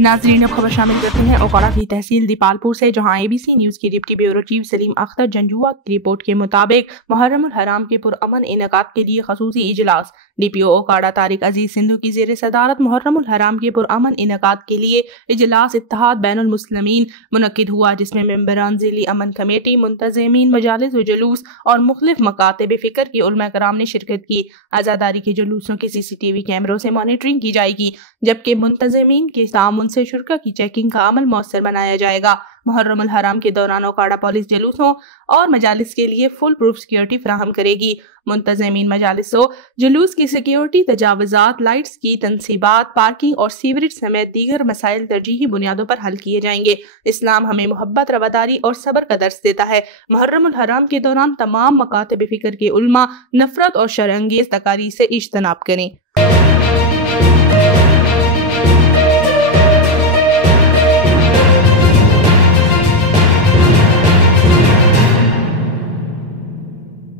नाज़रीन अब खबर शामिल करते हैं ओकाड़ा की तहसील दीपालपुर से, जहां ABC न्यूज की deputy bureau chief Salim Akhtar Janjua की रिपोर्ट के मुताबिक मुहर्रमुल हराम के पुरअमन इनेकाद के लिए खसूसी इजलास। DPO ओकाड़ा तारिक अजीज सिंधु की ज़ेर सदारत मुहर्रमुल हराम के पुरअमन इनेकाद के लिए इजलास इत्तेहाद बैनुल मुस्लिमीन मुनक्किद हुआ, जिसमें मेंबरान ज़िली अमन कमेटी, मुंतज़िमीन, मजालिस व जुलूस और मुख्तलिफ मकातब फ़िक्र के उलमा कराम ने शिरकत की। आज़ादारी के जुलूसों की CCTV कैमरों से मॉनिटरिंग की जाएगी, जबकि मुंतज़िमीन के तामुन से शुरका की चेकिंग का अमल मौसर बनाया जाएगा। मुहर्रमुल हराम के दौरान ओकाड़ा पुलिस जुलूसों और मजालिस के लिए फुल प्रूफ सिक्योरिटी फराहम करेगी। मुंतज़िमीन, मजालिसों, जुलूस की सिक्योरिटी, तजावुज़ात, लाइट्स की तनसीबात, पार्किंग और सीवरेज समेत दीगर मसाइल तरजीही बुनियादों पर हल किए जाएंगे। इस्लाम हमें मोहब्बत, रवादारी और सब्र का दर्स देता है। मुहर्रमुल हराम के दौरान तमाम मकातब फ़िक्र के उलमा नफरत और शरअंगेज़ तकारीर से इज्तनाब करें।